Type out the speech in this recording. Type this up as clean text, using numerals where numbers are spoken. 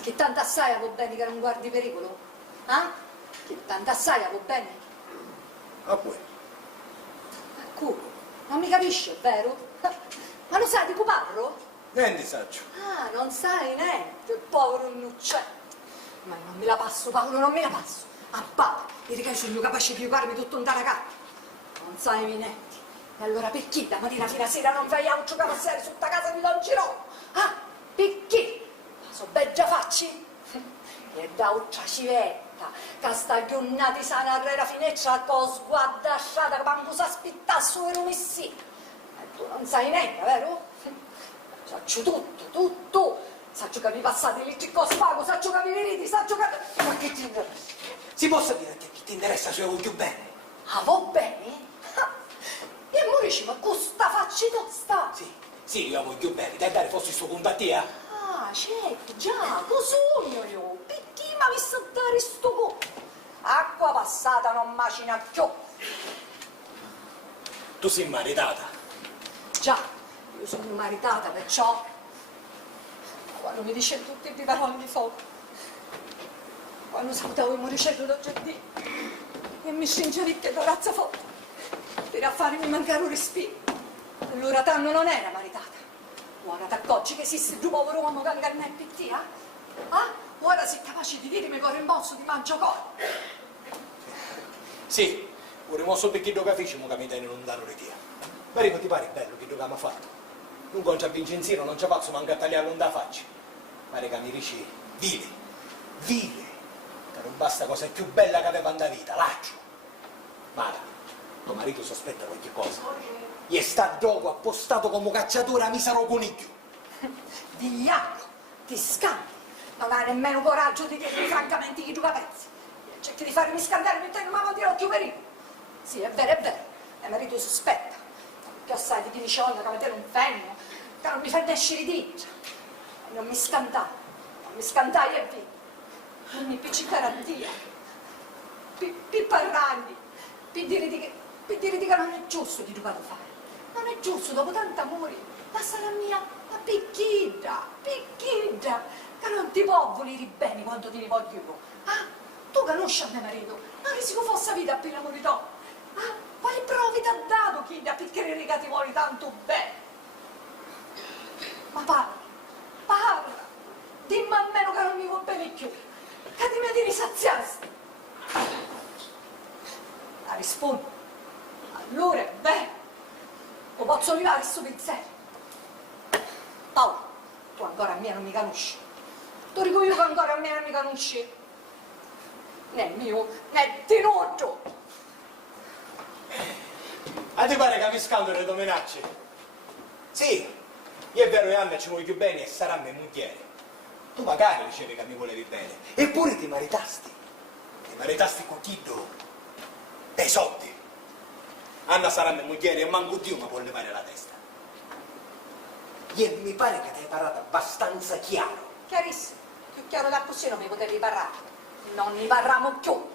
che tanto assai va bene che non guardi pericolo? Ah? Che tanto assai va bene? A poi. Ecco, non mi capisce, vero? Ma lo sai di Cuparro? Niente saggio. Ah, non sai niente, povero innocente. Ma non me la passo, Paolo, non me la passo. A Paolo, vedi che sono capace di piovarmi tutto un taracà. Non sai niente. E allora perché da mattina fino a sera non vai a giocare a serie su sta casa di Don Girolamo? Ah, perché? Ma so ben già facci? E da ultra civetta, che sta ghionnati sana arrera finestra, con sguardasciata, che manco sa spittare su per un sì. E tu non sai niente, vero? Saccio tutto. Saccio che mi passate lì con spago, saccio che mi venite, saccio che... Ma che ti interessa? Si possa dire a te che ti interessa se io voglio bene? Ah, va bene? E Morici, ma con sta faccia tosta? Sì, io voglio bene, dai dare fossi sto contattia. Ah, certo, già, lo sogno io. Perché mi ha visto dare sto co? Acqua passata non macina più. Tu sei maritata. Già, io sono maritata, perciò... Quando mi dice tutti i parole di fuoco, quando salutavo il moricello da giardino e mi stringevi che corazza forte per farmi mancare un respiro, allora tanto non era maritata. Ora t'accorgi che esiste due povero uomo che anche me PT, ah? Ora sei capace di dirmi che ho rimborso di mangiacore? Sì, un rimorso perché do capisci che mi tiene lontano di te. Ma ti pare bello che abbiamo fatto? Non c'è Vincenzino, non c'è pazzo manca a tagliarlo da faccia. Pare che mi dici, vive, che non basta cosa più bella che aveva nella vita, laccio. Mara, tuo marito sospetta qualche cosa. Gli sta gioco appostato come cacciatore a misero coniglio. Vigliacco, ti scambi, non hai nemmeno coraggio di dirmi francamente chi tu capenzi. Cerchi di farmi scandare mettendo mano di occhio pericolo. Sì, è vero, mio marito sospetta. Che assai di chi dice che avete un femmino, che non mi fa nascere di dice. Non mi scandai e via. Non mi piccicare a Dio. Per parlargli, per dire che non è giusto di dover fare. Non è giusto, dopo tanti amori, la sarà mia, ma picchidda, che non ti può volere bene quando ti voglio io. Ah, tu conosci a mio marito, non risico fosse vita appena morito. Ah, quali prove ti ha dato chi da perché riga ti vuole tanto bene? Ma parla, dimmi almeno che non mi vuoi bene più, che ti mi devi saziarsi. La rispondo, allora è bene, lo posso levare sto pensiero. Paolo, tu ancora a me non mi conosci, tu dico io che ancora a me non mi conosci, né mio, né tenuto. A ti pare che mi scaldo le tue minacce? Sì, io è vero che Anna ci vuoi più bene e sarà mia moglie. Tu magari dicevi che mi volevi bene, eppure ti maritasti. Ti maritasti con chi do? Dei soldi. Anna sarà mia moglie e manco Dio mi può levare la testa. E mi pare che ti hai parlato abbastanza chiaro. Chiarissimo, più chiaro che così non mi potevi parlare. Non ne parliamo più.